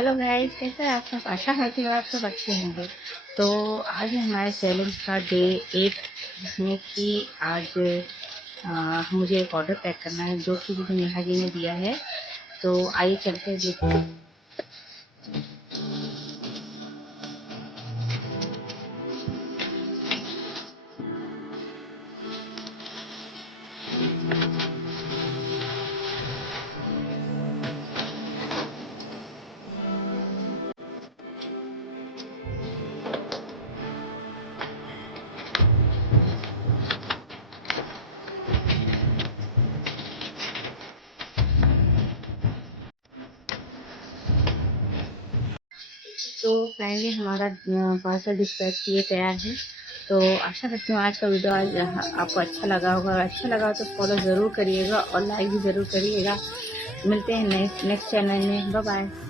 Hello guys, कैसे हैं आप सब। आशा करती हूँ आप सब अच्छे होंगे। तो आज है हमारे चैलेंज का डे 8, जिसमें कि आज मुझे एक ऑर्डर पैक करना है जो कि मुझे नेहा जी ने दिया है। तो आइए चलते हैं देखते हैं। तो फाइनली हमारा पार्सल डिस्पैच किए तैयार है। तो आशा करती हूँ आज का वीडियो आज आपको अच्छा लगा होगा। अगर अच्छा लगा तो फॉलो ज़रूर करिएगा और लाइक भी ज़रूर करिएगा। मिलते हैं नेक्स्ट चैनल में। Bye bye.